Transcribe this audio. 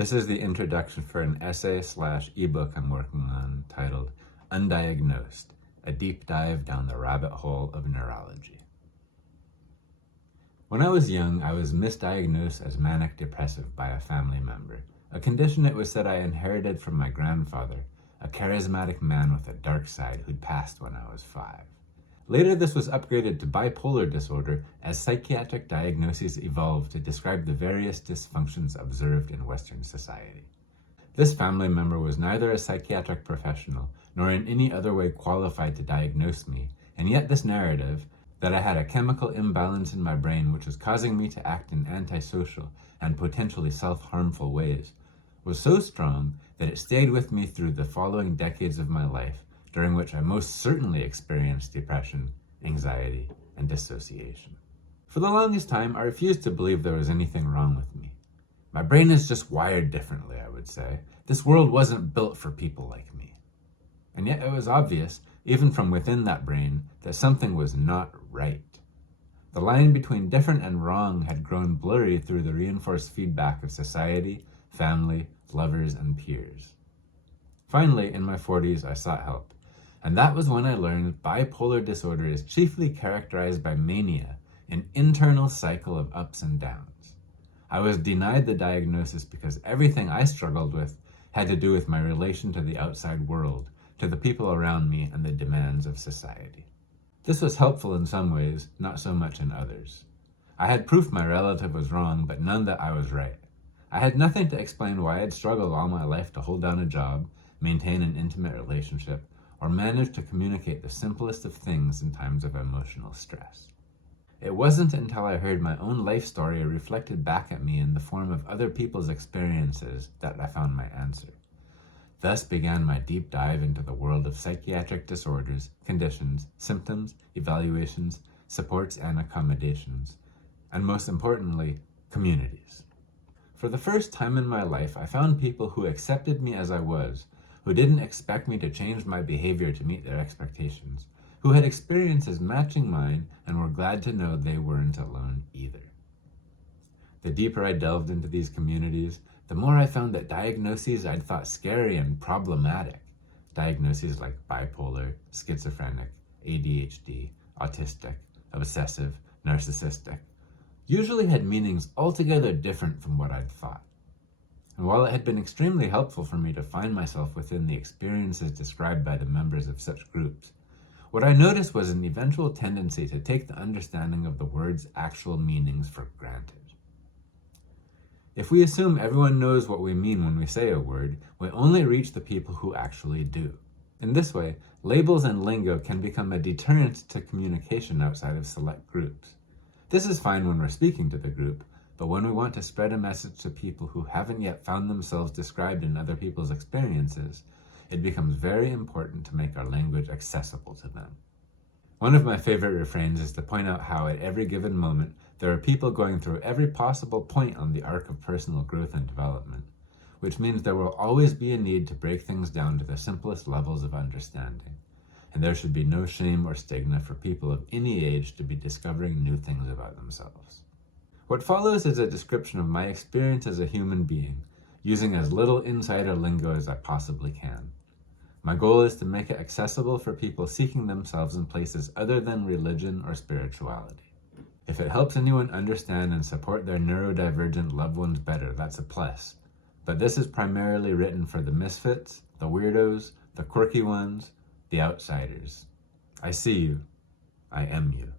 This is the introduction for an essay/ebook I'm working on titled uNDiagnosed, a deep dive down the rabbit hole of neurology. When I was young, I was misdiagnosed as manic depressive by a family member, a condition it was said I inherited from my grandfather, a charismatic man with a dark side who'd passed when I was 5. Later, this was upgraded to bipolar disorder as psychiatric diagnoses evolved to describe the various dysfunctions observed in Western society. This family member was neither a psychiatric professional nor in any other way qualified to diagnose me, and yet this narrative, that I had a chemical imbalance in my brain which was causing me to act in antisocial and potentially self-harmful ways, was so strong that it stayed with me through the following decades of my life, during which I most certainly experienced depression, anxiety, and dissociation. For the longest time, I refused to believe there was anything wrong with me. My brain is just wired differently, I would say. This world wasn't built for people like me. And yet it was obvious, even from within that brain, that something was not right. The line between different and wrong had grown blurry through the reinforced feedback of society, family, lovers, and peers. Finally, in my 40s, I sought help. And that was when I learned bipolar disorder is chiefly characterized by mania, an internal cycle of ups and downs. I was denied the diagnosis because everything I struggled with had to do with my relation to the outside world, to the people around me, and the demands of society. This was helpful in some ways, not so much in others. I had proof my relative was wrong, but none that I was right. I had nothing to explain why I'd struggled all my life to hold down a job, maintain an intimate relationship, or manage to communicate the simplest of things in times of emotional stress. It wasn't until I heard my own life story reflected back at me in the form of other people's experiences that I found my answer. Thus began my deep dive into the world of psychiatric disorders, conditions, symptoms, evaluations, supports, and accommodations, and most importantly, communities. For the first time in my life, I found people who accepted me as I was, who didn't expect me to change my behavior to meet their expectations, who had experiences matching mine and were glad to know they weren't alone either. The deeper I delved into these communities, the more I found that diagnoses I'd thought scary and problematic, diagnoses like bipolar, schizophrenic, ADHD, autistic, obsessive, narcissistic, usually had meanings altogether different from what I'd thought. And while it had been extremely helpful for me to find myself within the experiences described by the members of such groups, what I noticed was an eventual tendency to take the understanding of the word's actual meanings for granted. If we assume everyone knows what we mean when we say a word, we only reach the people who actually do. In this way, labels and lingo can become a deterrent to communication outside of select groups. This is fine when we're speaking to the group, but when we want to spread a message to people who haven't yet found themselves described in other people's experiences, it becomes very important to make our language accessible to them. One of my favorite refrains is to point out how at every given moment, there are people going through every possible point on the arc of personal growth and development, which means there will always be a need to break things down to the simplest levels of understanding, and there should be no shame or stigma for people of any age to be discovering new things about themselves. What follows is a description of my experience as a human being, using as little insider lingo as I possibly can. My goal is to make it accessible for people seeking themselves in places other than religion or spirituality. If it helps anyone understand and support their neurodivergent loved ones better, that's a plus. But this is primarily written for the misfits, the weirdos, the quirky ones, the outsiders. I see you. I am you.